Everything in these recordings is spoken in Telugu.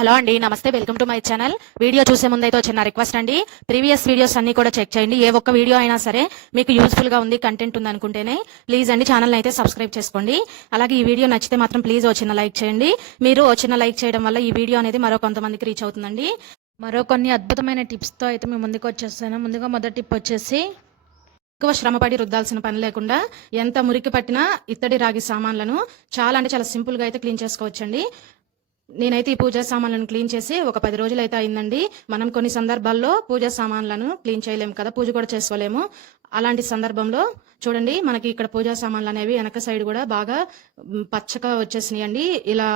హలో అండి నమస్తే. Welcome to my channel. Video చూసే ముందైతే ఒక చిన్న రిక్వెస్ట్ అండి. ప్రీవియస్ వీడియోస్ అన్ని కూడా చెక్ చేయండి. ఏ ఒక్క వీడియో అయినా సరే మీకు యూస్ఫుల్గా ఉంది కంటెంట్ ఉంది అనుకుంటేనే ప్లీజ్ అండి ఛానల్ అయితే సబ్స్క్రైబ్ చేసుకోండి. అలాగే ఈ వీడియో నచ్చితే మాత్రం ప్లీజ్ ఓ చిన్న లైక్ చేయండి. మీరు ఓ చిన్న లైక్ చేయడం వల్ల ఈ వీడియో అనేది మరో కొంతమందికి రీచ్ అవుతుందండి. మరో కొన్ని అద్భుతమైన టిప్స్తో అయితే మేము ముందుకు వచ్చేస్తాను ముందుగా మొదటి టిప్ వచ్చేసి ఎక్కువ శ్రమపడి రుద్దాల్సిన పని లేకుండా ఎంత మురికి పట్టినా ఇత్తడి రాగి సామాన్లను చాలా అంటే చాలా సింపుల్గా అయితే క్లీన్ చేసుకోవచ్చండి. నేనైతే ఈ పూజా సామాన్లను క్లీన్ చేసి ఒక పది రోజులు అయితే అయిందండి. మనం కొన్ని సందర్భాల్లో పూజా సామాన్లను క్లీన్ చేయలేము కదా పూజ కూడా చేసుకోలేము. అలాంటి సందర్భంలో చూడండి మనకి ఇక్కడ పూజా సామాన్లు అనేవి వెనక సైడ్ కూడా బాగా పచ్చగా వచ్చేసినాయండి. ఇలా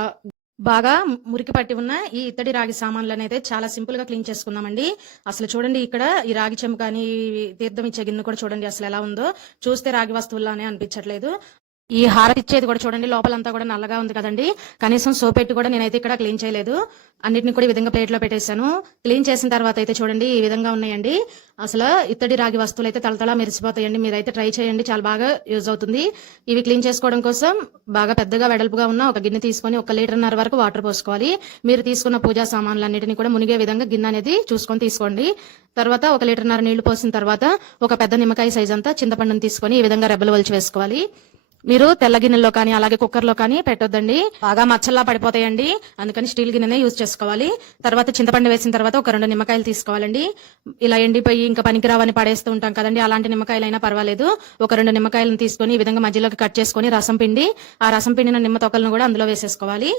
బాగా మురికి పట్టి ఉన్న ఈ ఇత్తడి రాగి సామాన్లు అయితే చాలా సింపుల్గా క్లీన్ చేసుకుందామండి అసలు చూడండి ఇక్కడ ఈ రాగి చెంబు కానీ తీర్థం ఇచ్చే గిన్నె కూడా చూడండి అసలు ఎలా ఉందో. చూస్తే రాగి వస్తువుల్లానే అనిపించట్లేదు. ఈ హారతి ఇచ్చేది కూడా చూడండి లోపలంతా కూడా నల్లగా ఉంది కదండి. కనీసం సోప్ పెట్టి కూడా నేనైతే ఇక్కడ క్లీన్ చేయలేదు. అన్నిటిని కూడా ఈ విధంగా ప్లేట్లో పెట్టేశాను. క్లీన్ చేసిన తర్వాత అయితే చూడండి ఈ విధంగా ఉన్నాయండి. అసలు ఇత్తడి రాగి వస్తువులు అయితే తలతలా మెరిసిపోతాయండి. మీరైతే ట్రై చేయండి చాలా బాగా యూజ్ అవుతుంది. ఇవి క్లీన్ చేసుకోవడం కోసం బాగా పెద్దగా వెడల్పుగా ఉన్న ఒక గిన్నె తీసుకొని ఒక లీటర్న్నర వరకు వాటర్ పోసుకోవాలి. మీరు తీసుకున్న పూజా సామాన్లన్నిటిని కూడా మునిగే విధంగా గిన్నె అనేది చూసుకొని తీసుకోండి. తర్వాత ఒక లీటర్న్నర నీళ్ళు పోసిన తర్వాత ఒక పెద్ద నిమ్మకాయ సైజ్ అంతా చింతపండుని తీసుకొని ఈ విధంగా రెబ్బలు వలిచి వేసుకోవాలి. మీరు తెల్ల గిన్నెలో కానీ అలాగే కుక్కర్లో కానీ పెట్టొద్దండి. బాగా మచ్చల్లా పడిపోతాయండి. అందుకని స్టీల్ గిన్నెనే యూజ్ చేసుకోవాలి. తర్వాత చింతపండు వేసిన తర్వాత ఒక రెండు నిమ్మకాయలు తీసుకోవాలండి. ఇలా ఎండిపోయి ఇంకా పనికిరావని పడేస్తూ ఉంటాం కదండి అలాంటి నిమ్మకాయలు అయినా పర్వాలేదు. ఒక రెండు నిమ్మకాయలను తీసుకొని ఈ విధంగా మధ్యలోకి కట్ చేసుకొని రసం పిండి ఆ రసం పిండిన నిమ్మ తొక్కలను కూడా అందులో వేసేసుకోవాలి.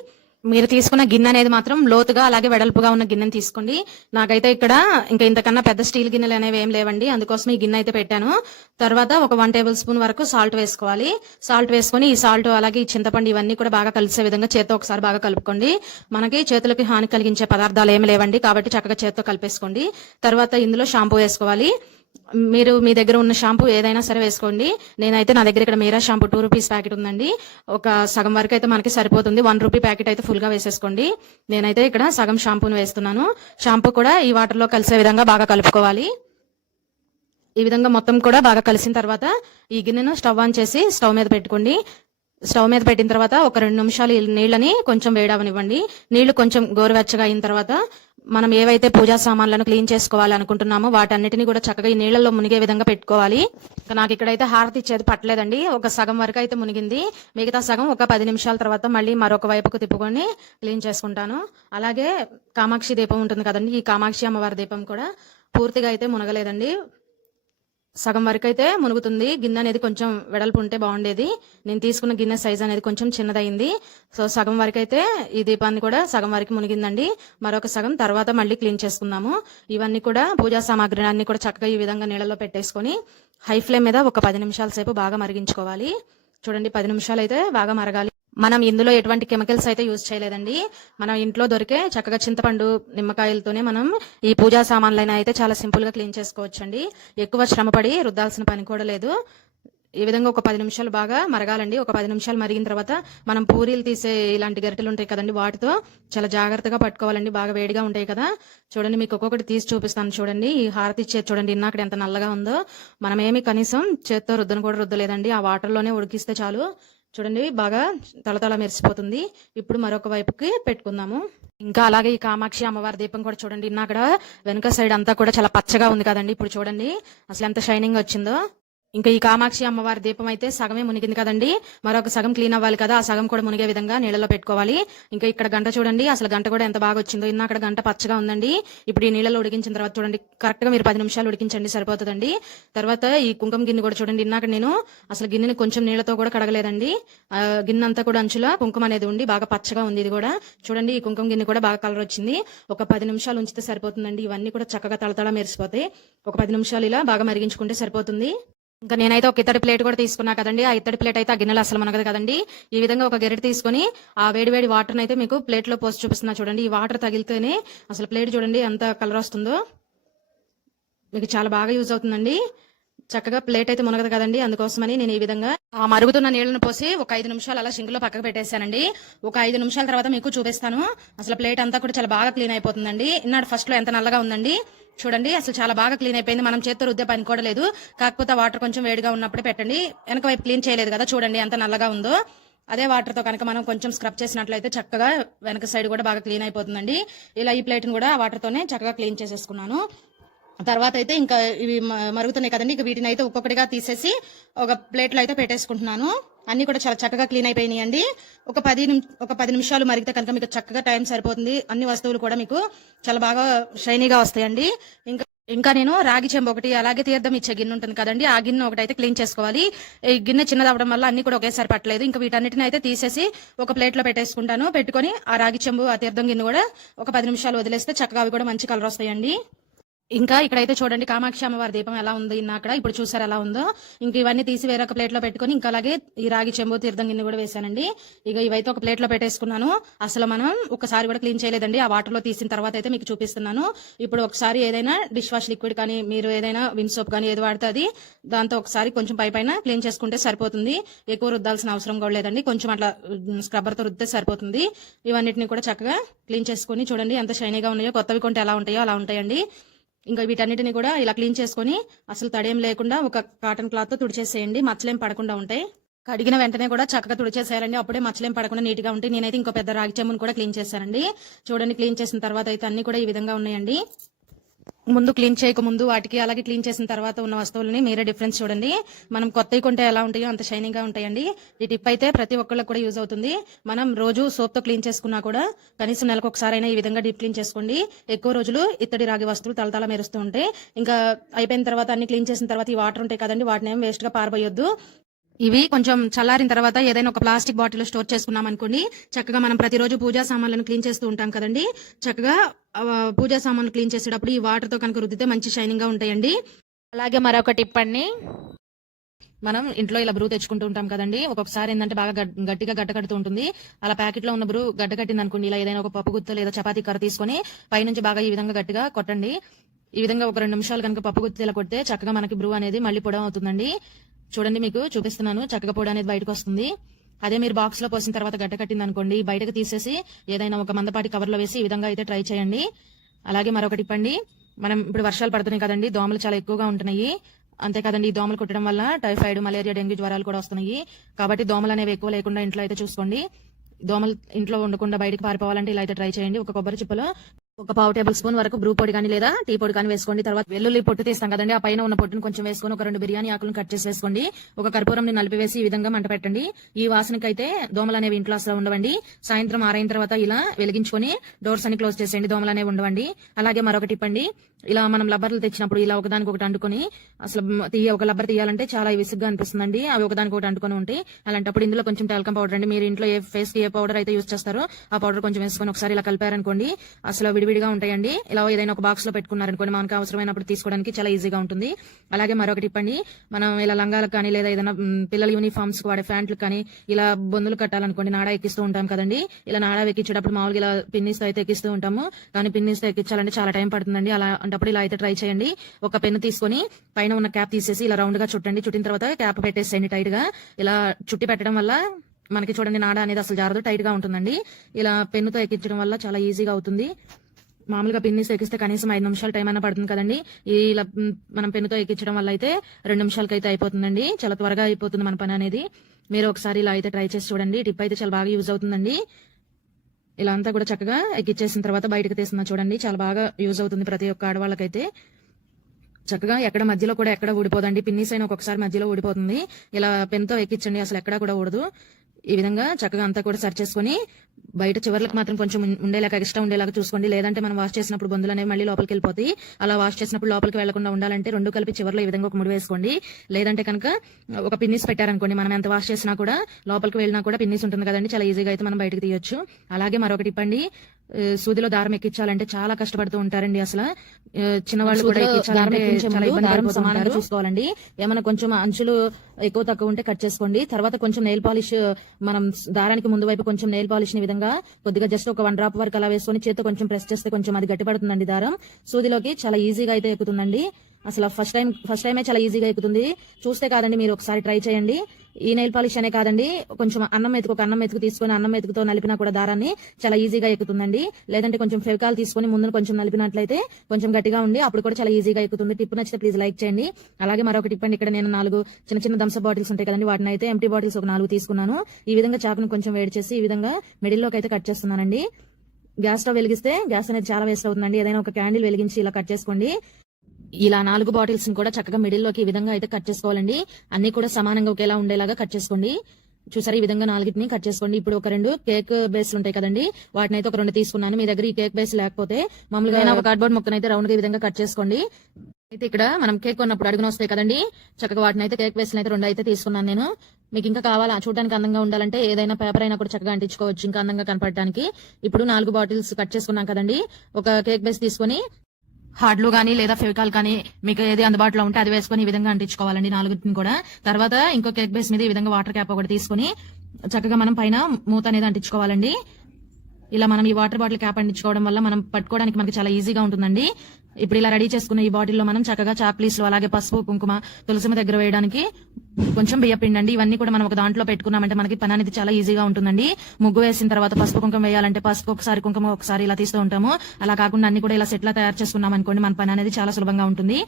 మీరు తీసుకున్న గిన్నె అనేది మాత్రం లోతుగా అలాగే వెడల్పుగా ఉన్న గిన్నెని తీసుకోండి. నాకైతే ఇక్కడ ఇంకా ఇంతకన్నా పెద్ద స్టీల్ గిన్నెలు అనేవి ఏం లేవండి. అందుకోసం ఈ గిన్నె అయితే పెట్టాను. తర్వాత ఒక వన్ టేబుల్ స్పూన్ వరకు సాల్ట్ వేసుకోవాలి. సాల్ట్ వేసుకొని ఈ సాల్ట్ అలాగే ఈ చింతపండు ఇవన్నీ కూడా బాగా కలిసే విధంగా చేత్తో ఒకసారి బాగా కలుపుకోండి. మనకి చేతులకి హాని కలిగించే పదార్థాలు ఏమి లేవండి. కాబట్టి చక్కగా చేత్తో కలిపేసుకోండి. తర్వాత ఇందులో షాంపూ వేసుకోవాలి. మీరు మీ దగ్గర ఉన్న షాంపూ ఏదైనా సరే వేసుకోండి. నేనైతే నా దగ్గర ఇక్కడ Meera shampoo two rupees packet ఉందండి. ఒక సగం వరకు అయితే మనకి సరిపోతుంది. వన్ రూపీ ప్యాకెట్ అయితే ఫుల్గా వేసేసుకోండి. నేనైతే ఇక్కడ సగం షాంపూని వేస్తున్నాను. షాంపూ కూడా ఈ వాటర్లో కలిసే విధంగా బాగా కలుపుకోవాలి. ఈ విధంగా మొత్తం కూడా బాగా కలిసిన తర్వాత ఈ గిన్నెను స్టవ్ ఆన్ చేసి స్టవ్ మీద పెట్టుకోండి. స్టవ్ మీద పెట్టిన తర్వాత ఒక రెండు నిమిషాలు నీళ్ళని కొంచెం వేడవనివ్వండి. నీళ్ళు కొంచెం గోరువెచ్చగా అయిన తర్వాత మనం ఏవైతే పూజా సామాన్లను క్లీన్ చేసుకోవాలనుకుంటున్నామో వాటన్నిటిని కూడా చక్కగా ఈ నీళ్ళలో మునిగే విధంగా పెట్టుకోవాలి. నాకు ఇక్కడైతే హారతి ఇచ్చేది పట్టలేదండి. ఒక సగం వరకు అయితే మునిగింది. మిగతా సగం ఒక పది నిమిషాల తర్వాత మళ్ళీ మరొక వైపుకు తిప్పుకొని క్లీన్ చేసుకుంటాను. అలాగే కామాక్షి దీపం ఉంటుంది కదండి. ఈ కామాక్షి అమ్మవారి దీపం కూడా పూర్తిగా అయితే మునగలేదండి. సగం వరకు అయితే మునుగుతుంది. గిన్నె అనేది కొంచెం వెడల్పు ఉంటే బాగుండేది. నేను తీసుకున్న గిన్నె సైజ్ అనేది కొంచెం చిన్నదైంది. సో సగం వరకు అయితే ఈ దీపాన్ని కూడా సగం వరకు మునిగిందండి. మరొక సగం తర్వాత మళ్ళీ క్లీన్ చేసుకుందాము. ఇవన్నీ కూడా పూజా సామాగ్రి అన్ని కూడా చక్కగా ఈ విధంగా నీళ్ళలో పెట్టేసుకొని హై ఫ్లేమ్ మీద ఒక పది నిమిషాల సేపు బాగా మరిగించుకోవాలి. చూడండి పది నిమిషాలు అయితే బాగా మరగాలి. మనం ఇందులో ఎటువంటి కెమికల్స్ అయితే యూజ్ చేయలేదండి. మనం ఇంట్లో దొరికే చక్కగా చింతపండు నిమ్మకాయలతోనే మనం ఈ పూజా సామాన్లైనా అయితే చాలా సింపుల్గా క్లీన్ చేసుకోవచ్చండి. ఎక్కువ శ్రమపడి రుద్దాల్సిన పని కూడా లేదు. ఈ విధంగా ఒక పది నిమిషాలు బాగా మరగాలండి. ఒక పది నిమిషాలు మరిగిన తర్వాత మనం పూరీలు తీసే ఇలాంటి గరిటెలు ఉంటాయి కదండి వాటితో చాలా జాగ్రత్తగా పట్టుకోవాలండి. బాగా వేడిగా ఉంటాయి కదా. చూడండి మీకు ఒక్కొక్కటి తీసి చూపిస్తాను చూడండి. ఈ హారతి ఇచ్చేది చూడండి ఇన్నాక ఎంత నల్లగా ఉందో. మనం ఏమి కనీసం చేత్తో రుద్దను కూడా రుద్దలేదండి. ఆ వాటర్లోనే ఉడికిస్తే చాలు. చూడండి బాగా తలతల మెరిసిపోతుంది. ఇప్పుడు మరొక వైపుకి పెట్టుకుందాము. ఇంకా అలాగే ఈ కామాక్షి అమ్మవారి దీపం కూడా చూడండి అక్కడ వెనుక సైడ్ అంతా కూడా చాలా పచ్చగా ఉంది కదండి. ఇప్పుడు చూడండి అసలు ఎంత షైనింగ్ వచ్చిందో. ఇంకా ఈ కామాక్షి అమ్మవారి దీపం అయితే సగమే మునిగింది కదండి. మరొక సగం క్లీన్ అవ్వాలి కదా ఆ సగం కూడా మునిగే విధంగా నీళ్ళలో పెట్టుకోవాలి. ఇంకా ఇక్కడ గంట చూడండి అసలు గంట కూడా ఎంత బాగా వచ్చిందో. ఇన్న అక్కడ గంట పచ్చగా ఉందండి. ఇప్పుడు ఈ నీళ్ళలో ఉడికించిన తర్వాత చూడండి కరెక్ట్గా మీరు పది నిమిషాలు ఉడికించండి సరిపోతుందండి. తర్వాత ఈ కుంకుమ గిన్నె కూడా చూడండి ఇన్నాక నేను అసలు గిన్నెని కొంచెం నీళ్ళతో కూడా కడగలేదండి. గిన్నె అంతా కూడా అంచులో కుంకుమ అనేది ఉండి బాగా పచ్చగా ఉంది ఇది కూడా. చూడండి ఈ కుంకుమ గిన్నె కూడా బాగా కలర్ వచ్చింది. ఒక పది నిమిషాలు ఉంచితే సరిపోతుందండి. ఇవన్నీ కూడా చక్కగా తలతల మెరిసిపోతాయి. ఒక పది నిమిషాలు ఇలా బాగా మరిగించుకుంటే సరిపోతుంది. ఇంకా నేనైతే ఒక ఇత్తడి ప్లేట్ కూడా తీసుకున్నా కదండి. ఆ ఇత్తడి ప్లేట్ అయితే ఆ గిన్నెలు అసలు మనగదు కదండి. ఈ విధంగా ఒక గెరెట్ తీసుకొని ఆ వేడివేడి వాటర్ని వాటర్ అయితే మీకు ప్లేట్లో పోసి చూపిస్తున్నా చూడండి. ఈ వాటర్ తగిలితేనే అసలు ప్లేట్ చూడండి ఎంత కలర్ వస్తుందో. మీకు చాలా బాగా యూజ్ అవుతుందండి. చక్కగా ప్లేట్ అయితే మునగదు కదండి. అందుకోసమని నేను ఈ విధంగా ఆ మరుగుతున్న నీళ్ళను పోసి ఒక ఐదు నిమిషాలు అలా సింక్లో పక్కకు పెట్టేశానండి. ఒక ఐదు నిమిషాల తర్వాత మీకు చూపిస్తాను. అసలు ప్లేట్ అంతా కూడా చాలా బాగా క్లీన్ అయిపోతుందండి. ఇన్నాడు ఫస్ట్లో ఎంత నల్లగా ఉందండి. చూడండి అసలు చాలా బాగా క్లీన్ అయిపోయింది. మనం చేత్తో రుద్దే పని కూడా లేదు. కాకపోతే వాటర్ కొంచెం వేడిగా ఉన్నప్పుడే పెట్టండి. వెనక వైపు క్లీన్ చేయలేదు కదా చూడండి ఎంత నల్లగా ఉందో. అదే వాటర్తో కనుక మనం కొంచెం స్క్రబ్ చేసినట్లయితే చక్కగా వెనక సైడ్ కూడా బాగా క్లీన్ అయిపోతుందండి. ఇలా ఈ ప్లేట్ని కూడా వాటర్తోనే చక్కగా క్లీన్ చేసేసుకున్నాను. తర్వాత అయితే ఇంకా ఇవి మ- మరుగుతున్నాయి కదండి. ఇక వీటిని అయితే ఒక్కొక్కటిగా తీసేసి ఒక ప్లేట్లో అయితే పెట్టేసుకుంటున్నాను. అన్ని కూడా చాలా చక్కగా క్లీన్ అయిపోయినాయి అండి ఒక పది నిమి- ఒక పది నిమిషాలు మరిగితే కనుక మీకు చక్కగా టైం సరిపోతుంది. అన్ని వస్తువులు కూడా మీకు చాలా బాగా షైనీగా వస్తాయండి. ఇంకా ఇంకా నేను రాగి చెంబు ఒకటి అలాగే తీర్థం ఇచ్చే గిన్నె ఉంటుంది కదండి ఆ గిన్నె ఒకటి అయితే క్లీన్ చేసుకోవాలి. ఈ గిన్నె చిన్నదవడం వల్ల అన్ని కూడా ఒకేసారి పట్టలేదు. ఇంకా వీటన్నిటిని అయితే తీసేసి ఒక ప్లేట్లో పెట్టేసుకుంటాను. పెట్టుకొని ఆ రాగి చెంబు ఆ తీర్థం గిన్నె కూడా ఒక పది నిమిషాలు వదిలేస్తే చక్కగా అవి కూడా మంచి కలర్ వస్తాయండి. ఇంకా ఇక్కడైతే చూడండి కామాక్షి అమ్మవారి దీపం ఎలా ఉంది ఇన్న అక్కడ. ఇప్పుడు చూసారు ఎలా ఉందో. ఇంక ఇవన్నీ తీసి వేరొక ప్లేట్లో పెట్టుకొని ఇంకా అలాగే ఈ రాగి చెంబు తీర్థం గిన్నె కూడా వేశానండి. ఇక ఇవైతే ఒక ప్లేట్లో పెట్టేసుకున్నాను. అసలు మనం ఒకసారి కూడా క్లీన్ చేయలేదండి. ఆ వాటర్లో తీసిన తర్వాత అయితే మీకు చూపిస్తున్నాను. ఇప్పుడు ఒకసారి ఏదైనా డిష్ వాష్ లిక్విడ్ కానీ మీరు ఏదైనా విన్ సోప్ కానీ ఏది వాడితే అది దాంతో ఒకసారి కొంచెం పై పైన క్లీన్ చేసుకుంటే సరిపోతుంది. ఎక్కువ రుద్దాల్సిన అవసరం కూడా లేదండి. కొంచెం అట్లా స్క్రబ్బర్తో రుద్దితే సరిపోతుంది. ఇవన్నిటిని కూడా చక్కగా క్లీన్ చేసుకుని చూడండి ఎంత షైనీగా ఉన్నాయో కొత్తవి కొంటే ఎలా ఉంటాయో అలా ఉంటాయండి. ఇంకా వీటన్నిటిని కూడా ఇలా క్లీన్ చేసుకొని అసలు తడేం లేకుండా ఒక కాటన్ క్లాత్తో తుడిచేసేయండి. మచ్చలేం పడకుండా ఉంటాయి. కడిగిన వెంటనే కూడా చక్కగా తుడిచేసేయాలండి. అప్పుడే మచ్చలేం పడకుండా నీట్గా ఉంటాయి. నేనైతే ఇంకో పెద్ద రాగి చెమ్మును కూడా క్లీన్ చేశానండి. చూడండి క్లీన్ చేసిన తర్వాత అయితే అన్ని కూడా ఈ విధంగా ఉన్నాయండి. ముందు క్లీన్ చేయకముందు వాటికి అలాగే క్లీన్ చేసిన తర్వాత ఉన్న వస్తువులని మీరే డిఫరెన్స్ చూడండి. మనం కొత్తవి కొంటే ఎలా ఉంటాయో అంత షైనింగ్గా ఉంటాయండి. ఈ టిప్ అయితే ప్రతి ఒక్కళ్ళకి కూడా యూజ్ అవుతుంది. మనం రోజు సోప్తో క్లీన్ చేసుకున్నా కూడా కనీసం నెలకు ఒకసారైనా ఈ విధంగా డీప్ క్లీన్ చేసుకోండి. ఎక్కువ రోజులు ఇత్తడి రాగి వస్తువులు తలతల మెరుస్తూ ఉంటాయి ఇంకా అయిపోయిన తర్వాత అన్ని క్లీన్ చేసిన తర్వాత ఈ వాటర్ ఉంటాయి కదండి వాటిని ఏం వేస్ట్గా పారబోయొద్దు. ఇవి కొంచెం చల్లారిన తర్వాత ఏదైనా ఒక ప్లాస్టిక్ బాటిల్ స్టోర్ చేసుకున్నాం అనుకోండి చక్కగా మనం ప్రతిరోజు పూజా సామాన్లను క్లీన్ చేస్తూ ఉంటాం కదండి. చక్కగా పూజా సామాన్లు క్లీన్ చేసేటప్పుడు ఈ వాటర్తో కనుక రుద్దితే మంచి షైనింగ్గా ఉంటాయండి. అలాగే మరొక టిప్ అండి మనం ఇంట్లో ఇలా బ్రూ తెచ్చుకుంటూ ఉంటాం కదండి. ఒక్కొక్కసారి ఏంటంటే బాగా గట్- గట్టిగా గడ్డ కడుతూ ఉంటుంది. అలా ప్యాకెట్లో ఉన్న బ్రూ గడ్డ కట్టింది అనుకోండి ఇలా ఏదైనా ఒక పప్పు గుత్త లేదా చపాతీ కర్ర తీసుకొని పైనుంచి బాగా ఈ విధంగా గట్టిగా కొట్టండి. ఈ విధంగా ఒక రెండు నిమిషాలు కనుక పప్పు గుత్తి ఇలా కొడితే చక్కగా మనకి బ్రూ అనేది మళ్ళీ పొడవు అవుతుందండి. చూడండి మీకు చూపిస్తున్నాను. చక్కగా పొడి అనేది బయటకు వస్తుంది. అదే మీరు బాక్స్లో పోసిన తర్వాత గడ్డ కట్టింది అనుకోండి బయటకు తీసేసి ఏదైనా ఒక మందపాటి కవర్లో వేసి ఈ విధంగా అయితే ట్రై చేయండి. అలాగే మరొకటి ఇప్పండి. మనం ఇప్పుడు వర్షాలు పడుతున్నాయి కదండి దోమలు చాలా ఎక్కువగా ఉంటున్నాయి. అంతేకాదండి ఈ దోమలు కుట్టడం వల్ల టైఫాయిడ్ మలేరియా డెంగ్యూ జ్వరాలు కూడా వస్తున్నాయి. కాబట్టి దోమలు అనేవి ఎక్కువ లేకుండా ఇంట్లో అయితే చూసుకోండి. దోమలు ఇంట్లో ఉండకుండా బయటకు పారిపోవాలంటే ఇలా అయితే ట్రై చేయండి. ఒక కొబ్బరి చిప్పలో ఒక పావు టేబుల్ స్పూన్ వరకు బ్రూ పొడి కానీ లేదా టీ పొడి కానీ వేసుకోండి. తర్వాత వెల్లుల్లి పొట్టు తీస్తాం కదండి. ఆ పైన ఉన్న పొట్టును కొంచెం వేసుకొని ఒక రెండు బిర్యానీ ఆకులను కట్ చేసి వేసుకోండి. ఒక కర్పూరం నలిపివేసి ఈ విధంగా మంట పెట్టండి. ఈ వాసనకైతే దోమలు అనేవి ఇంట్లో అసలు ఉండవండి. సాయంత్రం ఆరైన తర్వాత ఇలా వెలిగించుకొని డోర్స్ అన్ని క్లోజ్ చేసేయండి. దోమలు అనేవి ఉండవండి. అలాగే మరొకటి ఇప్పండి. ఇలా మనం లబ్బర్లు తెచ్చినప్పుడు ఇలా ఒకదానికి ఒకటి అంటుకొని అసలు తీయ ఒక లబ్బర్ తీయాలంటే చాలా విసుగ్గా అనిపిస్తుందండి. అవి ఒకదానికి ఒకటి అంటుకొని ఉంటాయి అలాంటప్పుడు ఇందులో కొంచెం టాల్కం పౌడర్ అండి. మీరు ఇంట్లో ఏ ఫేస్కి ఏ పౌడర్ అయితే యూస్ చేస్తారో ఆ పౌడర్ కొంచెం వేసుకొని ఒకసారి ఇలా కలిపారనుకోండి. అసలు విడివిడిగా ఉంటాయండి. ఇలా ఏదైనా ఒక బాక్స్లో పెట్టుకున్నారనుకోండి మనకు అవసరమైనప్పుడు తీసుకోవడానికి చాలా ఈజీగా ఉంటుంది. అలాగే మరొకటి ఇప్పండి మనం ఇలా లంగాలకు కానీ లేదా ఏదైనా పిల్లల యూనిఫామ్స్ వాడే ప్యాంట్లు కానీ ఇలా బొందులు కట్టాలనుకోండి నాడా ఎక్కిస్తూ ఉంటాం కదండి. ఇలా నాడా ఎక్కించేటప్పుడు మామూలుగా ఇలా పిన్నిస్తో అయితే ఎక్కిస్తూ ఉంటాము. కానీ పిన్నిస్తో ఎక్కించాలంటే చాలా టైం పడుతుందండి. అలా అంటప్పుడు ఇలా అయితే ట్రై చేయండి. ఒక పెన్ను తీసుకొని పైన ఉన్న క్యాప్ తీసేసి ఇలా రౌండ్గా చుట్టండి. చుట్టిన తర్వాత క్యాప్ పెట్టేసేయండి టైట్గా. ఇలా చుట్టి పెట్టడం వల్ల మనకి చూడండి నాడ అనేది అసలు జారదు టైట్గా ఉంటుందండి. ఇలా పెన్నుతో ఎక్కించడం వల్ల చాలా ఈజీగా అవుతుంది. మామూలుగా పిన్నిస్ ఎక్కిస్తే కనీసం ఐదు నిమిషాలు టైం అయినా పడుతుంది కదండి. ఈ ఇలా మనం పెన్నుతో ఎక్కించడం వల్ల అయితే రెండు నిమిషాలకి అయితే అయిపోతుందండి. చాలా త్వరగా అయిపోతుంది మన పని అనేది. మీరు ఒకసారి ఇలా అయితే ట్రై చేసి చూడండి. టిప్ అయితే చాలా బాగా యూజ్ అవుతుందండి. ఇలా అంతా కూడా చక్కగా ఎక్కిచ్చేసిన తర్వాత బయటకు తీస్తున్నా చూడండి. చాలా బాగా యూజ్ అవుతుంది ప్రతి ఒక్క ఆడవాళ్ళకైతే. చక్కగా ఎక్కడ మధ్యలో కూడా ఎక్కడ ఊడిపోదండి. పిన్నిస్ అయినా ఒక్కొక్కసారి మధ్యలో ఊడిపోతుంది. ఇలా పెన్తో ఎక్కించండి. అసలు ఎక్కడా కూడా ఊడదు. ఈ విధంగా చక్కగా అంతా కూడా సర్చ్ చేసుకుని బయట చివర్లకు మాత్రం కొంచెం ఉండేలాగా ఎక్స్ట్రా ఉండేలాగా చూసుకోండి. లేదంటే మనం వాష్ చేసినప్పుడు బొందులు అనేవి మళ్ళీ లోపలికి వెళ్ళిపోతాయి. అలా వాష్ చేసినప్పుడు లోపలికి వెళ్ళకుండా ఉండాలంటే రెండు కలిపి చివర్లో ఈ విధంగా ఒక ముడి వేసుకోండి. లేదంటే కనుక ఒక పిన్నిస్ పెట్టారనుకోండి మనం ఎంత వాష్ చేసినా కూడా లోపలికి వెళ్ళినా కూడా పిన్నిస్ ఉంటుంది కదండి చాలా ఈజీగా అయితే మనం బయటకు తీయొచ్చు. అలాగే మరొకటి ఇప్పండి. సూదిలో దారం ఎక్కించాలంటే చాలా కష్టపడుతూ ఉంటారండి అసలు. చిన్నవాళ్ళు కూడా ఎక్కించాలంటే చాలా ఇబ్బంది. చూసుకోవాలండి. ఏమైనా కొంచెం అంచులు ఎక్కువ తక్కువ ఉంటే కట్ చేసుకోండి. తర్వాత కొంచెం నెయిల్ పాలిష్ మనం దారానికి ముందు వైపు కొంచెం నెయిల్ పాలిష్ని విధంగా కొద్దిగా జస్ట్ ఒక వన్ డ్రాప్ వరకు అలా వేసుకొని చేత్తో కొంచెం ప్రెస్ చేస్తే కొంచెం అది గట్టిపడుతుందండి దారం. సూదిలోకి చాలా ఈజీగా అయితే ఎక్కుతుందండి. అసలు ఫస్ట్ టైం ఫస్ట్ టైమే చాలా ఈజీగా ఎక్కుతుంది. చూస్తే కాదండి మీరు ఒకసారి ట్రై చేయండి. ఈ నెయిల్ పాలిష్ అనే కాదండి కొంచెం అన్నం మెతుకు ఒక అన్నం మెతుకు తీసుకొని అన్నం మెతుకుతో నలిపినా కూడా దారాన్ని చాలా ఈజీగా ఎక్కుతుందండి. లేదంటే కొంచెం ఫెవికాల్ తీసుకొని ముందు కొంచెం నలిపినట్లయితే కొంచెం గట్టిగా ఉండి అప్పుడు కూడా చాలా ఈజీగా ఎక్కుతుంది. టిప్ నచ్చితే ప్లీజ్ లైక్ చేయండి. అలాగే మరొక టిప్ అండి ఇక్కడ నేను నాలుగు చిన్న చిన్న దంస బాటిల్స్ ఉంటాయి కదండి వాటిని అయితే ఎంటీ బాటిల్స్ ఒక నాలుగు తీసుకున్నాను. ఈ విధంగా చాకును కొంచెం వేడి చేసి ఈ విధంగా మిడిల్లోకి అయితే కట్ చేస్తున్నానండి. గ్యాస్ స్టవ్ వెలిగిస్తే గ్యాస్ అనేది చాలా వేస్ట్ అవుతుందండి. ఏదైనా ఒక క్యాండిల్ వెలిగించి ఇలా కట్ చేసుకోండి. ఇలా నాలుగు బాటిల్స్ కూడా చక్కగా మిడిల్లోకి ఈ విధంగా అయితే కట్ చేసుకోవాలండి. అన్ని కూడా సమానంగా ఒకేలా ఉండేలాగా కట్ చేసుకోండి. చూసారా ఈ విధంగా నాలుగిటిని కట్ చేసుకోండి. ఇప్పుడు ఒక రెండు కేక్ బేస్ ఉంటాయి కదండి వాటిని అయితే ఒక రెండు తీసుకున్నాను. మీ దగ్గర ఈ కేక్ బేస్ లేకపోతే మామూలుగా ఒక కార్డ్బోర్డ్ ముక్కను అయితే రౌండ్గా ఈ విధంగా కట్ చేసుకోండి. అయితే ఇక్కడ మనం కేక్ కొన్నప్పుడు అడుగున వస్తాయి కదండి చక్కగా వాటిని అయితే కేక్ బేస్ అయితే రెండు అయితే తీసుకున్నాను నేను. మీకు ఇంకా కావాలా? చూడడానికి అందంగా ఉండాలంటే ఏదైనా పేపర్ అయినా కూడా చక్కగా అంటించుకోవచ్చు ఇంకా అందంగా కనపడడానికి ఇప్పుడు నాలుగు బాటిల్స్ కట్ చేసుకున్నాం కదండి ఒక కేక్ బేస్ తీసుకొని హార్డ్లు కానీ లేదా ఫెవికాల్ కానీ మీకు ఏది అందుబాటులో ఉంటే అది వేసుకొని ఈ విధంగా అంటించుకోవాలండి నాలుగుని కూడా. తర్వాత ఇంకో కేక్ బేస్ మీద ఈ విధంగా వాటర్ క్యాప్ ఒకటి తీసుకొని చక్కగా మనం పైన మూత అనేది అంటించుకోవాలండి. ఇలా మనం ఈ వాటర్ బాటిల్ క్యాప్ అంటించుకోవడం వల్ల మనం పట్టుకోవడానికి మనకి చాలా ఈజీగా ఉంటుందండి. ఇప్పుడు ఇలా రెడీ చేసుకున్న ఈ బాటిల్లో మనం చక్కగా చాక్లీస్లు అలాగే పసుపు కుంకుమ తులసిమ దగ్గర వేయడానికి కొంచెం బియ్యపిండి అండి. ఇవన్నీ కూడా మనం ఒక దాంట్లో పెట్టుకున్నామంటే మనకి పని అనేది చాలా ఈజీగా ఉంటుందండి. ముగ్గు వేసిన తర్వాత పసుపు కుంకుమ వేయాలంటే పసుపు ఒకసారి కుంకుమ ఒకసారి ఇలా తీస్తూ ఉంటాము. అలా కాకుండా అన్ని కూడా ఇలా సెట్లా తయారు చేసుకున్నాం అనుకోండి మన పని అనేది చాలా సులభంగా ఉంటుంది.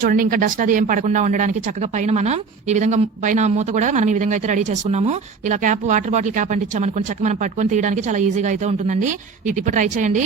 చూడండి ఇంకా డస్ట్ అది ఏం పడకుండా ఉండడానికి చక్కగా పైన మనం ఈ విధంగా పైన మూత కూడా మనం ఈ విధంగా అయితే రెడీ చేసుకున్నాము. ఇలా క్యాప్ వాటర్ బాటిల్ క్యాప్ అంటించామనుకోండి చక్కగా మనం పట్టుకొని తీయడానికి చాలా ఈజీగా అయితే ఉంటుందండి. ఈ టిప్ ట్రై చేయండి.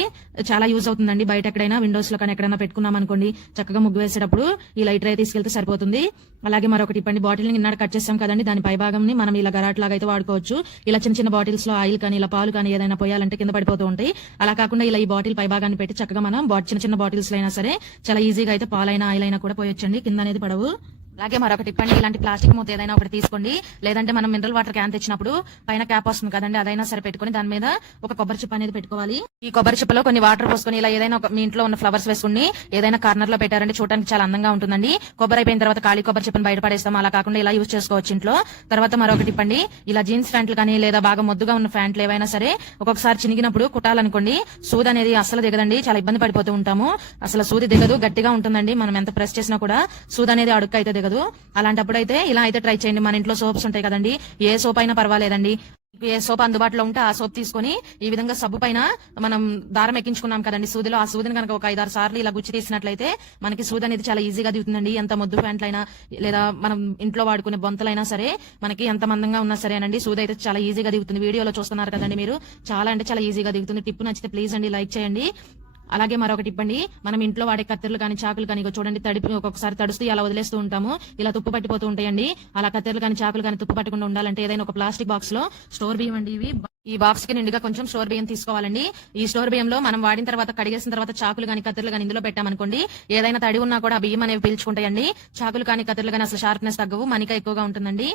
చాలా యూజ్ అవుతుందండి బయట ఎక్కడైనా విండోస్లో కానీ ఎక్కడైనా పెట్టుకున్నాం అనుకోండి చక్కగా ముగ్గు వేసేటప్పుడు ఈ లైటర్ అయితే తీసుకెళ్తే సరిపోతుంది. అలాగే మరొకటి ఇప్పండి బాటిల్ని ఇన్నాడు కట్ చేస్తాం కదండి దాని పై భాగంని మనం ఇలా గరాట్ లాగా అయితే వాడుకోవచ్చు. ఇలా చిన్న చిన్న బాటిల్స్లో ఆయిల్ కానీ ఇలా పాలు కానీ ఏదైనా పోయాలంటే కింద పడిపోతూ ఉంటాయి. అలా కాకుండా ఇలా ఈ బాటిల్ పై భాగాన్ని పెట్టి చక్కగా మనం బా- చిన్న చిన్న బాటిల్స్ అయినా సరే చాలా ఈజీగా అయితే పాలైనా ఆయిల్ అయినా కూడా పోయొచ్చండి. కింద అనేది పడవు. అలాగే మరొక టిప్ ఇలాంటి ప్లాస్టిక్ మూత ఏదైనా ఒకటి తీసుకోండి. లేదంటే మనం మినరల్ వాటర్ క్యాన్ తెచ్చినప్పుడు పైన క్యాప్ వస్తుంది కదండి అదైనా సరే పెట్టుకొని దాని మీద ఒక కొబ్బరి చిప్ప అనేది పెట్టుకోవాలి. ఈ కొబ్బరి చిప్పలో కొన్ని వాటర్ పోసుకొని ఇలా ఏదైనా ఒక మీ ఇంట్లో ఉన్న ఫ్లవర్స్ వేసుకుని ఏదైనా కార్నర్లో పెట్టారంటే చూడడానికి చాలా అందంగా ఉంటుందండి. కొబ్బరి అయిపోయిన తర్వాత ఖాళీ కొబ్బరి చిప్పని బయటపడేస్తాం అలా కాకుండా ఇలా యూజ్ చేసుకోవచ్చు ఇంట్లో. తర్వాత మరొక టిప్ ఇలా జీన్స్ ప్యాంట్లు కానీ లేదా బాగా మొద్దుగా ఉన్న ప్యాంట్లు ఏవైనా సరే ఒక్కొక్కసారి చినిగినప్పుడు కుట్టాలనుకోండి సూది అనేది అస్సలు దిగదండి చాలా ఇబ్బంది పడిపోతూ ఉంటాము. అసలు సూది దిగదు గట్టిగా ఉంటుందండి మనం ఎంత ప్రెస్ చేసినా కూడా సూది అనేది అడుక్క అయితే దిగదు. అలాంటప్పుడు అయితే ఇలా అయితే ట్రై చేయండి. మన ఇంట్లో సోప్స్ ఉంటాయి కదండి. ఏ సోప్ అయినా పర్వాలేదండి. ఏ సోప్ అందుబాటులో ఉంటే ఆ సోప్ తీసుకొని ఈ విధంగా సబ్బు పైన మనం దారం ఎక్కించుకున్నాం కదండి సూదిలో. ఆ సూదిని కనుక ఒక ఐదారు సార్లు ఇలా గుచ్చి తీసినట్లయితే మనకి సూది అనేది చాలా ఈజీగా దిగుతుందండి. ఎంత మొద్దు ప్యాంట్లైనా లేదా మనం ఇంట్లో వాడుకునే బొంతలైనా సరే మనకి ఎంత మందంగా ఉన్నా సరేనండి. సూది అయితే చాలా ఈజీగా దిగుతుంది. వీడియోలో చూస్తున్నారు కదండి మీరు. చాలా అంటే చాలా ఈజీగా దిగుతుంది. టిప్ నచ్చితే ప్లీజ్ అండి లైక్ చేయండి. అలాగే మరొకటి ఇవ్వండి. మనం ఇంట్లో వాడే కత్తెరలు కానీ చాకులు కానీ చూడండి తడిపి ఒక్కొక్కసారి తడుస్తూ అలా వదిలేస్తూ ఉంటాము. ఇలా తుప్పు పట్టిపోతూ ఉంటాయండి. అలా కత్తెరలు కానీ చాకులు కానీ తుప్పు పట్టకుండా ఉండాలంటే ఏదైనా ఒక ప్లాస్టిక్ బాక్స్లో స్టోర్ బియ్యం అండి ఇవి. ఈ బాక్స్కి నిండుగా కొంచెం స్టోర్ బియ్యం తీసుకోవాలండి. ఈ స్టోర్ బియ్యంలో మనం వాడిన తర్వాత కడిగేసిన తర్వాత చాకులు కానీ కత్తెరలు కానీ ఇందులో పెట్టామనుకోండి ఏదైనా తడి ఉన్నా కూడా బియ్యం అనేవి పీల్చుకుంటాయండి. చాకులు కానీ కత్తులు కానీ అసలు షార్ప్నెస్ తగ్గవు మనిక ఎక్కువగా ఉంటుందండి.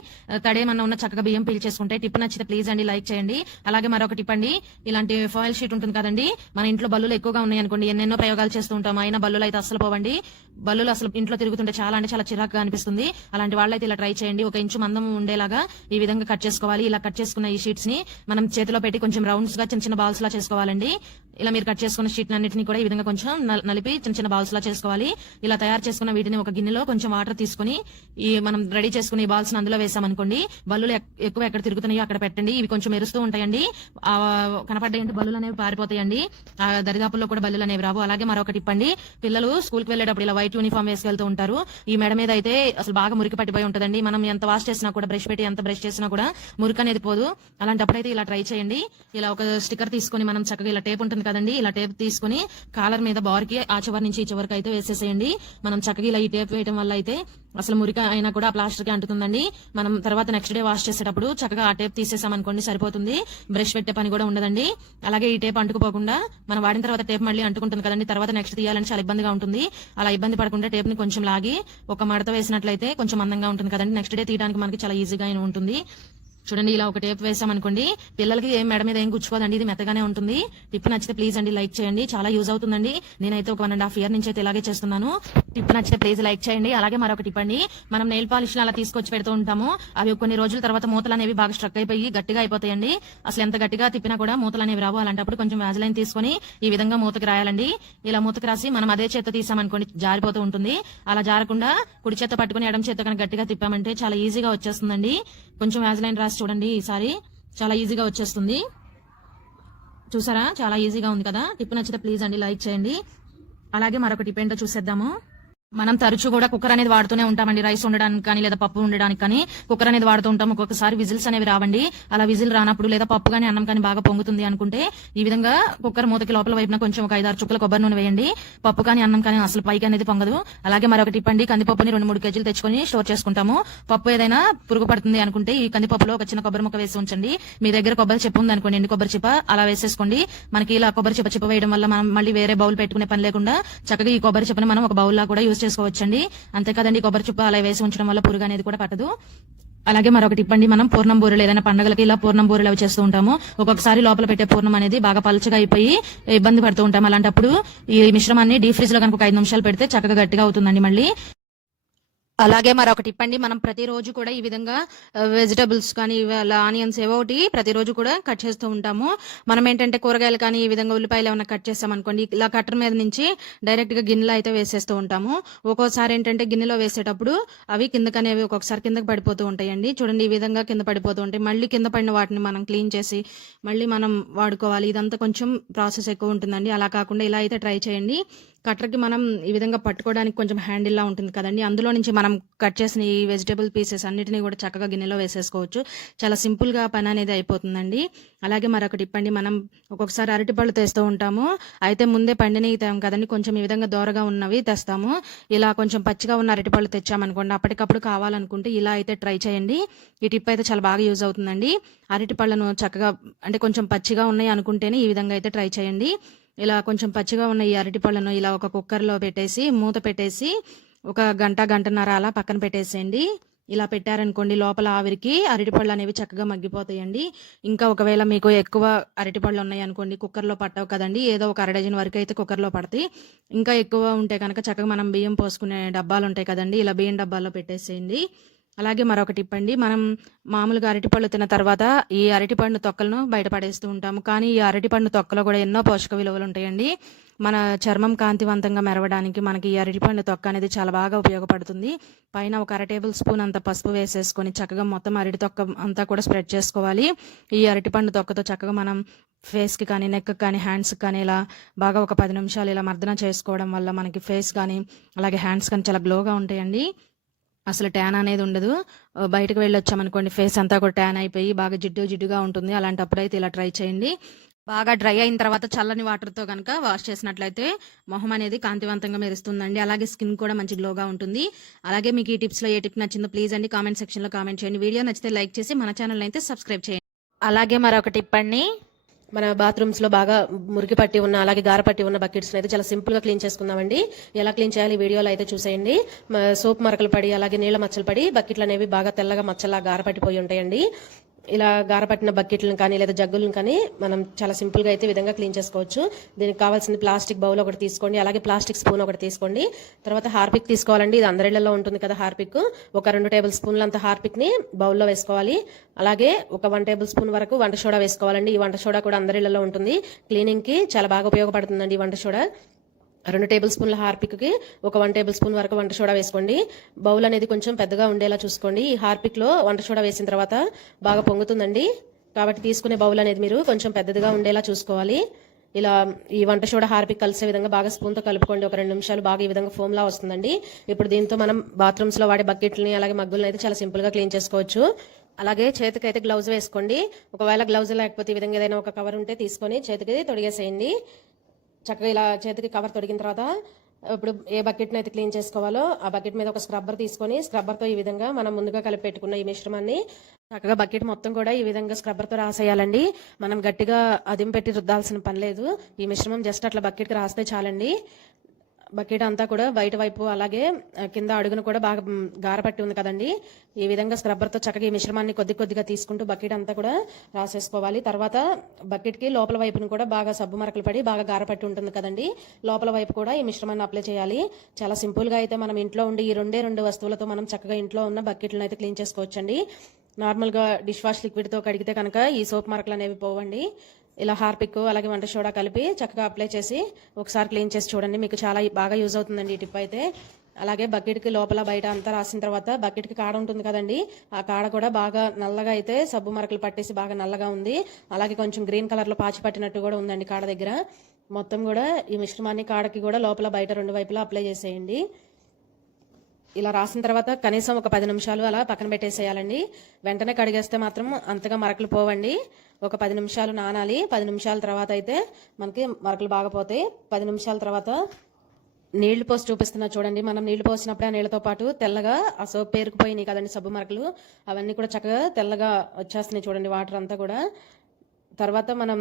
తడి ఏమన్నా ఉన్న చక్కగా బియ్యం పీల్చేసుకుంటే టిప్ నచ్చితే ప్లీజ్ అండి లైక్ చేయండి. అలాగే మరొక టిప్ అండి ఇలాంటి ఫాయిల్ షీట్ ఉంటుంది కదండి మన ఇంట్లో బల్లులు ఎక్కువగా ఉన్నాయి అనుకోండి ఎన్నెన్నో ప్రయోగాలు చేస్తూ ఉంటాం అయినా బల్లులు అయితే అసలు పోవండి. బల్లులు అసలు ఇంట్లో తిరుగుతుంటే చాలా అంటే చాలా చిరాకుగా అనిపిస్తుంది. అలాంటి వాళ్ళైతే ఇలా ట్రై చేయండి. ఒక ఇంచు మందం ఉండేలాగా ఈ విధంగా కట్ చేసుకోవాలి. ఇలా కట్ చేసుకున్న ఈ షీట్స్ని మనం చేతిలో పెట్టి కొంచెం రౌండ్స్గా చిన్న చిన్న బాల్స్ లా చేసుకోవాలండి. ఇలా మీరు కట్ చేసుకున్న షీట్ అన్నిటిని కూడా ఈ విధంగా కొంచెం నలిపి చిన్న చిన్న బాల్స్ లా చేసుకోవాలి. ఇలా తయారు చేసుకున్న వీటిని ఒక గిన్నెలో కొంచెం వాటర్ తీసుకుని ఈ మనం రెడీ చేసుకుని ఈ బాల్స్ అందులో వేసామనుకోండి బల్లులు ఎక్- ఎక్కువ ఎక్కడ తిరుగుతున్నాయో అక్కడ పెట్టండి. ఇవి కొంచెం మెరుస్తూ ఉంటాయండి. ఆ కనపడ్డాయంటే బల్లులు అనేవి పారిపోతాయండి. ఆ దరిదాపుల్లో కూడా బల్లులు అనేవి రావు. అలాగే మరొకటి ఇప్పండి. పిల్లలు స్కూల్కి వెళ్ళేటప్పుడు ఇలా వైట్ యూనిఫామ్ వేసుకెళ్తూ ఉంటారు. ఈ మెడ మీద అయితే అసలు బాగా మురికి పట్టిపోయి ఉంటుందండి. మనం ఎంత వాష్ చేసినా కూడా బ్రష్ పెట్టి ఎంత బ్రష్ చేసినా కూడా మురికి అనేది పోదు. అలాంటప్పుడు అయితే ఇలా ట్రై చేయండి. ఇలా ఒక స్టిక్కర్ తీసుకొని మనం చక్కగా ఇలా టేప్ ఉంటుంది కదండి. ఇలా టేప్ తీసుకొని కాలర్ మీద బార్కి ఆ చివరి నుంచి ఈ చివరికి అయితే వేసేసేయండి. మనం చక్కగా ఇలా ఈ టేప్ వేయడం వల్ల అయితే అసలు మురికి అయినా కూడా ప్లాస్టర్కి అంటుతుందండి. మనం తర్వాత నెక్స్ట్ డే వాష్ చేసేటప్పుడు చక్కగా ఆ టేప్ తీసేసామనుకోండి సరిపోతుంది. బ్రష్ పెట్టే పని కూడా ఉండదండి. అలాగే ఈ టేప్ అంటుకుపోకుండా మనం వాడిన తర్వాత టేప్ మళ్ళీ అంటుకుంటుంది కదండి. తర్వాత నెక్స్ట్ తీయాలని చాలా ఇబ్బందిగా ఉంటుంది. అలా ఇబ్బంది పడకుండా టేప్ని కొంచెం లాగి ఒక మడత వేసినట్లయితే కొంచెం అందంగా ఉంటుంది కదండి. నెక్స్ట్ డే తీయడానికి మనకి చాలా ఈజీగా ఉంటుంది. చూడండి ఇలా ఒక టేప్ వేసాం అనుకోండి పిల్లలకి ఏం మెడ మీద ఏం గుచ్చుకోదండి ఇది మెత్తగానే ఉంటుంది. టిప్ నచ్చితే ప్లీజ్ అండి లైక్ చేయండి చాలా యూజ్ అవుతుందండి. నేనైతే ఒక వన్ అండ్ హాఫ్ ఇయర్ నుంచి అయితే ఇలాగే చేస్తున్నాను. టిప్ నచ్చితే ప్లీజ్ లైక్ చేయండి అలాగే మరొక టిప్ అండి. మనం నెయిల్ పాలిష్ అలా తీసుకొచ్చి పెడుతూ ఉంటాము. అవి కొన్ని రోజుల తర్వాత మూతలు అనేవి బాగా స్ట్రక్ అయిపోయి గట్టిగా అయిపోతాయండి. అసలు ఎంత గట్టిగా తిప్పినా కూడా మూతలు అనేవి రావు. అలాంటప్పుడు కొంచెం వ్యాజలైన్ తీసుకొని ఈ విధంగా మూతకు రాయాలండి. ఇలా మూతకు రాసి మనం అదే చేత తీసామనుకోండి జారిపోతూ ఉంటుంది. అలా జారకుండా కుడి చేత పట్టుకుని ఎడం చేత కనుక గట్టిగా తిప్పామంటే చాలా ఈజీగా వచ్చేస్తుందండి. కొంచెం వ్యాజలైన్ రాసి చూడండి ఈసారి. చాలా ఈజీగా వచ్చేస్తుంది. చూసారా? చాలా ఈజీగా ఉంది కదా? టిప్ నచ్చితే ప్లీజ్ అండి లైక్ చేయండి. అలాగే మరొక టిప్ ఏంటో చూసేద్దాము. మనం తరచూ కూడా కుక్కర్ అనేది వాడుతూనే ఉంటామండి. రైస్ ఉండడానికి కానీ లేదా పప్పు ఉండడానికి కానీ కుక్కర్ అనేది వాడుతూ ఉంటాం. ఒక్కొక్కసారి విజిల్స్ అనేవి రావండి. అలా విజిల్ రానప్పుడు లేదా పప్పు కానీ అన్నం కానీ బాగా పొంగుతుంది అనుకుంటే ఈ విధంగా కుక్కర్ మూతకి లోపల వైపున కొంచెం ఒక ఐదారు చుక్కల కొబ్బరి నూనె వేయండి. పప్పు కానీ అన్నం కానీ అసలు పైకి అనేది పొంగదు. అలాగే మరొక టిప్ అండి కందిపప్పుని రెండు మూడు కేజీలు తెచ్చుకొని స్టోర్ చేసుకుంటాము. పప్పు ఏదైనా పురుగు పడుతుంది అనుకుంటే ఈ కందిపప్పులో ఒక చిన్న కొబ్బరి ముక్క వేసి ఉంచండి. మీ దగ్గర కొబ్బరి చెప్పు ఉంది అనుకోండి ఎండు కొబ్బరి చిప్ప అలా వేసేసుకోండి. మనకి ఇలా కొబ్బరి చిప్ప చిప్ప వేయడం వల్ల మనం మళ్ళీ వేరే బౌల్ పెట్టుకునే పని లేకుండా చక్కగా ఈ కొబ్బరి చిప్పని మనం ఒక బౌల్ లా కూడా యూజ్ చేసుకోవచ్చండి. అంతేకాదండి కొబ్బరి చుప్ప అలా వేసి ఉంచడం వల్ల పురుగు అనేది కూడా పట్టదు. అలాగే మరొకటి ఇప్పండి మనం పూర్ణం బూరెలు ఏదైనా పండుగలకి ఇలా పూర్ణం బూరెలు అవి చేస్తూ ఉంటాము. ఒక్కొక్కసారి లోపల పెట్టే పూర్ణం అనేది బాగా పలుచగా అయిపోయి ఇబ్బంది పడుతూ ఉంటాం. అలాంటప్పుడు ఈ మిశ్రమాన్ని డీ ఫ్రిడ్జ్లో కనుక ఒక ఐదు నిమిషాలు పెడితే చక్కగా గట్టిగా అవుతుందండి మళ్ళీ. అలాగే మరొకటి ఇప్పండి. మనం ప్రతిరోజు కూడా ఈ విధంగా వెజిటబుల్స్ కానీ అలా ఆనియన్స్ ఏవో ఒకటి ప్రతిరోజు కూడా కట్ చేస్తూ ఉంటాము. మనం ఏంటంటే కూరగాయలు కానీ ఈ విధంగా ఉల్లిపాయలు ఏమైనా కట్ చేస్తాం అనుకోండి ఇలా కట్టర్ మీద నుంచి డైరెక్ట్గా గిన్నెలో అయితే వేసేస్తూ ఉంటాము. ఒక్కోసారి ఏంటంటే గిన్నెలో వేసేటప్పుడు అవి కిందకనేవి ఒక్కొక్కసారి కిందకి పడిపోతూ ఉంటాయండి. చూడండి ఈ విధంగా కింద పడిపోతూ ఉంటాయి. మళ్ళీ కింద పడిన వాటిని మనం క్లీన్ చేసి మళ్ళీ మనం వాడుకోవాలి. ఇదంతా కొంచెం ప్రాసెస్ ఎక్కువ ఉంటుందండి. అలా కాకుండా ఇలా అయితే ట్రై చేయండి. కట్టర్కి మనం ఈ విధంగా పట్టుకోవడానికి కొంచెం హ్యాండిల్లా ఉంటుంది కదండి. అందులో నుంచి మనం కట్ చేసిన ఈ వెజిటేబుల్ పీసెస్ అన్నిటినీ కూడా చక్కగా గిన్నెలో వేసేసుకోవచ్చు. చాలా సింపుల్గా పని అనేది అయిపోతుందండి. అలాగే మరొకటి ఇప్పండి మనం ఒక్కొక్కసారి అరటిపళ్ళు తెస్తూ ఉంటాము. అయితే ముందే పండినవితాం కదండి. కొంచెం ఈ విధంగా దోరగా ఉన్నవి తెస్తాము. ఇలా కొంచెం పచ్చిగా ఉన్న అరటిపళ్ళు తెచ్చామనుకోండి అప్పటికప్పుడు కావాలనుకుంటే ఇలా అయితే ట్రై చేయండి. ఈ టిప్ అయితే చాలా బాగా యూజ్ అవుతుందండి. అరటిపళ్ళను చక్కగా అంటే కొంచెం పచ్చిగా ఉన్నాయి అనుకుంటేనే ఈ విధంగా అయితే ట్రై చేయండి. ఇలా కొంచెం పచ్చిగా ఉన్న ఈ అరటి పళ్ళను ఇలా ఒక కుక్కర్లో పెట్టేసి మూత పెట్టేసి ఒక గంట గంటన్నర అలా పక్కన పెట్టేసేయండి. ఇలా పెట్టారనుకోండి లోపల ఆవిరికి అరటిపళ్ళు అనేవి చక్కగా మగ్గిపోతాయండి. ఇంకా ఒకవేళ మీకు ఎక్కువ అరటిపళ్ళు ఉన్నాయనుకోండి కుక్కర్లో పట్టవు కదండి ఏదో ఒక అర డజన్ వరకు అయితే కుక్కర్లో పడతాయి. ఇంకా ఎక్కువ ఉంటే కనుక చక్కగా మనం బియ్యం పోసుకునే డబ్బాలు ఉంటాయి కదండి ఇలా బియ్యం డబ్బాల్లో పెట్టేసేయండి. అలాగే మరొక టిప్ అండి మనం మామూలుగా అరటిపళ్ళు తిన్న తర్వాత ఈ అరటిపండు తొక్కలను బయటపడేస్తూ ఉంటాము. కానీ ఈ అరటిపండు తొక్కలో కూడా ఎన్నో పోషక విలువలు ఉంటాయండి. మన చర్మం కాంతివంతంగా మెరవడానికి మనకి ఈ అరటిపండు తొక్క అనేది చాలా బాగా ఉపయోగపడుతుంది. పైన ఒక అర టేబుల్ స్పూన్ అంత పసుపు వేసేసుకొని చక్కగా మొత్తం అరటి తొక్క అంతా కూడా స్ప్రెడ్ చేసుకోవాలి. ఈ అరటిపండు తొక్కతో చక్కగా మనం ఫేస్కి కానీ నెక్ కానీ హ్యాండ్స్కి కానీ ఇలా బాగా ఒక పది నిమిషాలు ఇలా మర్దన చేసుకోవడం వల్ల మనకి ఫేస్ కానీ అలాగే హ్యాండ్స్ కానీ చాలా గ్లోగా ఉంటాయండి. అసలు ట్యాన్ అనేది ఉండదు. బయటకు వెళ్ళొచ్చామనుకోండి ఫేస్ అంతా కూడా ట్యాన్ అయిపోయి బాగా జిడ్డు జిడ్డుగా ఉంటుంది. అలాంటప్పుడు అయితే ఇలా ట్రై చేయండి. బాగా డ్రై అయిన తర్వాత చల్లని వాటర్తో కనుక వాష్ చేసినట్లయితే మొహం అనేది కాంతివంతంగా మెరుస్తుందండి. అలాగే స్కిన్ కూడా మంచి గ్లోగా ఉంటుంది. అలాగే మీకు ఈ టిప్స్లో ఏ టిప్ నచ్చిందో ప్లీజ్ అండి కామెంట్ సెక్షన్లో కామెంట్ చేయండి. వీడియో నచ్చితే లైక్ చేసి మన ఛానల్ అయితే సబ్స్క్రైబ్ చేయండి. అలాగే మరొక టిప్ అండి. మన బాత్రూమ్స్లో బాగా మురికి పట్టి ఉన్న అలాగే గార పట్టి ఉన్న బకెట్స్ అయితే చాలా సింపుల్గా క్లీన్ చేసుకుందామండి. ఎలా క్లీన్ చేయాలి వీడియోలో అయితే చూసేయండి. సోప్ మరకలు పడి అలాగే నీళ్ళ మచ్చలు పడి బకెట్లు అనేవి బాగా తెల్లగా మచ్చలా గార పట్టిపోయి ఉంటాయండి. ఇలా గారపట్టిన బకెట్లను కానీ లేదా జగ్గులను కానీ మనం చాలా సింపుల్గా అయితే విధంగా క్లీన్ చేసుకోవచ్చు. దీనికి కావాల్సింది ప్లాస్టిక్ బౌల్ ఒకటి తీసుకోండి అలాగే ప్లాస్టిక్ స్పూన్ ఒకటి తీసుకోండి. తర్వాత హార్పిక్ తీసుకోవాలండి ఇది అందరిళ్ళలో ఉంటుంది కదా హార్పిక్. ఒక రెండు టేబుల్ స్పూన్ల అంత హార్పిక్ని బౌల్లో వేసుకోవాలి. అలాగే ఒక వన్ టేబుల్ స్పూన్ వరకు వంట సోడా వేసుకోవాలండి. ఈ వంట సోడా కూడా అందరిళ్ళలో ఉంటుంది. క్లీనింగ్కి చాలా బాగా ఉపయోగపడుతుందండి ఈ వంట సోడా. రెండు టేబుల్ స్పూన్ల హార్పిక్కి ఒక వన్ టేబుల్ స్పూన్ వరకు వంట సోడా వేసుకోండి. బౌల్ అనేది కొంచెం పెద్దగా ఉండేలా చూసుకోండి. ఈ హార్పిక్లో వంట సోడా వేసిన తర్వాత బాగా పొంగుతుందండి. కాబట్టి తీసుకునే బౌల్ అనేది మీరు కొంచెం పెద్దదిగా ఉండేలా చూసుకోవాలి. ఇలా ఈ వంట సోడా హార్పిక్ కలిసే విధంగా బాగా స్పూన్తో కలుపుకోండి. ఒక రెండు నిమిషాలు బాగా ఈ విధంగా ఫోమ్లా వస్తుందండి. ఇప్పుడు దీంతో మనం బాత్రూమ్స్లో వాడే బకెట్లని అలాగే మగ్గులని అయితే చాలా సింపుల్గా క్లీన్ చేసుకోవచ్చు. అలాగే చేతికి అయితే గ్లౌజ్ వేసుకోండి. ఒకవేళ గ్లౌజ్ లేకపోతే ఈ విధంగా ఏదైనా ఒక కవర్ ఉంటే తీసుకొని చేతికి తొడిగేసేయండి. చక్కగా ఇలా చేతికి కవర్ తొడిగిన తర్వాత ఇప్పుడు ఏ బకెట్ని అయితే క్లీన్ చేసుకోవాలో ఆ బకెట్ మీద ఒక స్క్రబ్బర్ తీసుకొని స్క్రబ్బర్తో ఈ విధంగా మనం ముందుగా కలిపి పెట్టుకున్న ఈ మిశ్రమాన్ని చక్కగా బకెట్ మొత్తం కూడా ఈ విధంగా స్క్రబ్బర్తో రాసేయాలండి. మనం గట్టిగా అదిం పెట్టి రుద్దాల్సిన పని లేదు. ఈ మిశ్రమం జస్ట్ అట్లా బకెట్కి రాస్తే చాలండి. బకెట్ అంతా కూడా బయట వైపు అలాగే కింద అడుగును కూడా బాగా గారపట్టి ఉంది కదండి. ఈ విధంగా స్క్రబ్బర్తో చక్కగా ఈ మిశ్రమాన్ని కొద్ది కొద్దిగా తీసుకుంటూ బకెట్ అంతా కూడా రాసేసుకోవాలి. తర్వాత బకెట్కి లోపల వైపును కూడా బాగా సబ్బు మరకలు పడి బాగా గారపట్టి ఉంటుంది కదండి. లోపల వైపు కూడా ఈ మిశ్రమాన్ని అప్లై చేయాలి. చాలా సింపుల్గా అయితే మనం ఇంట్లో ఉండి ఈ రెండే రెండు వస్తువులతో మనం చక్కగా ఇంట్లో ఉన్న బకెట్లను అయితే క్లీన్ చేసుకోవచ్చండి. నార్మల్గా డిష్ వాష్ లిక్విడ్తో కడిగితే కనుక ఈ సోప్ మరకలు అనేవి పోవండి. ఇలా హార్పిక్ అలాగే వంట సోడా కలిపి చక్కగా అప్లై చేసి ఒకసారి క్లీన్ చేసి చూడండి. మీకు చాలా బాగా యూజ్ అవుతుందండి ఈ టిప్ అయితే. అలాగే బకెట్కి లోపల బయట అంతా రాసిన తర్వాత బకెట్కి కాడ ఉంటుంది కదండి. ఆ కాడ కూడా బాగా నల్లగా అయితే సబ్బు మరకలు పట్టేసి బాగా నల్లగా ఉంది. అలాగే కొంచెం గ్రీన్ కలర్లో పాచి పట్టినట్టు కూడా ఉందండి కాడ దగ్గర. మొత్తం కూడా ఈ మిశ్రమాన్ని కాడకి కూడా లోపల బయట రెండు వైపులా అప్లై చేసేయండి. ఇలా రాసిన తర్వాత కనీసం ఒక పది నిమిషాలు అలా పక్కన పెట్టేసేయాలండి. వెంటనే కడిగేస్తే మాత్రం అంతగా మరకలు పోవండి. ఒక పది నిమిషాలు నానాలి. పది నిమిషాల తర్వాత అయితే మనకి మరకలు బాగా పోతాయి. పది నిమిషాల తర్వాత నీళ్ళు పోసి చూపిస్తున్నా చూడండి. మనం నీళ్ళు పోసినప్పుడే ఆ నీళ్ళతో పాటు తెల్లగా ఆ సోప్ పేరుకుపోయినాయి కదండి సబ్బు మరకలు. అవన్నీ కూడా చక్కగా తెల్లగా వచ్చేస్తున్నాయి చూడండి. వాటర్ అంతా కూడా. తర్వాత మనం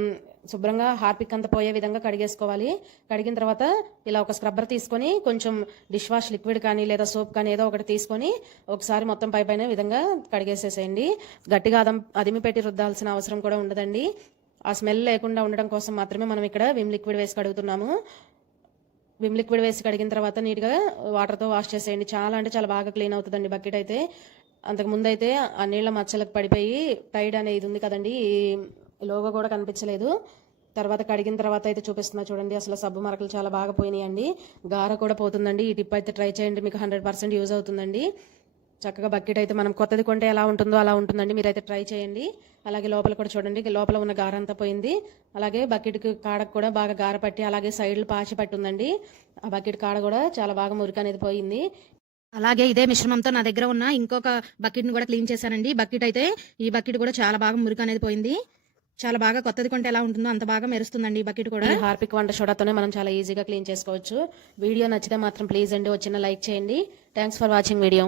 శుభ్రంగా హార్పిక్ అంతా పోయే విధంగా కడిగేసుకోవాలి. కడిగిన తర్వాత ఇలా ఒక స్క్రబ్బర్ తీసుకొని కొంచెం డిష్ వాష్ లిక్విడ్ కానీ లేదా సోప్ కానీ ఏదో ఒకటి తీసుకొని ఒకసారి మొత్తం పై పైన విధంగా కడిగేసేసేయండి. గట్టిగా అదం అదిమి పెట్టి రుద్దాల్సిన అవసరం కూడా ఉండదండి. ఆ స్మెల్ లేకుండా ఉండడం కోసం మాత్రమే మనం ఇక్కడ విమ్ లిక్విడ్ వేసి కడుగుతున్నాము. విమ్ లిక్విడ్ వేసి కడిగిన తర్వాత నీట్గా వాటర్తో వాష్ చేసేయండి. చాలా అంటే చాలా బాగా క్లీన్ అవుతుందండి బకెట్ అయితే. అంతకు ముందు అయితే ఆ నీళ్ళ మచ్చలకు పడిపోయి టైడ్ అనేది ఉంది కదండి. ఈ లోగో కూడా కనిపించలేదు. తర్వాత కడిగిన తర్వాత అయితే చూపిస్తున్నా చూడండి. అసలు సబ్బు మరకలు చాలా బాగా పోయినాయండి. గార కూడా పోతుందండి. ఈ టిప్ అయితే ట్రై చేయండి. మీకు హండ్రెడ్ పర్సెంట్ యూజ్ అవుతుందండి. చక్కగా బకెట్ అయితే మనం కొత్తది కొంటే ఎలా ఉంటుందో అలా ఉంటుందండి. మీరైతే ట్రై చేయండి. అలాగే లోపల కూడా చూడండి. లోపల ఉన్న గార అంతా పోయింది. అలాగే బకెట్కి కాడకు కూడా బాగా గార పట్టి అలాగే సైడ్లు పాచి పట్టుందండి. ఆ బకెట్ కాడ కూడా చాలా బాగా మురికి అనేది పోయింది. అలాగే ఇదే మిశ్రమంతో నా దగ్గర ఉన్న ఇంకొక బకెట్ని కూడా క్లీన్ చేశానండి. బకెట్ అయితే ఈ బకెట్ కూడా చాలా బాగా మురికి అనేది పోయింది. చాలా బాగా కొత్తది కొంటే ఎలా ఉంటుందో అంత బాగా మెరుస్తుందండి ఈ బకెట్ కూడా. హార్పిక్ వంట సోడాతోనే మనం చాలా ఈజీగా క్లీన్ చేసుకోవచ్చు. వీడియో నచ్చితే మాత్రం ప్లీజ్ అండి వచ్చిన లైక్ చేయండి. Thanks for watching video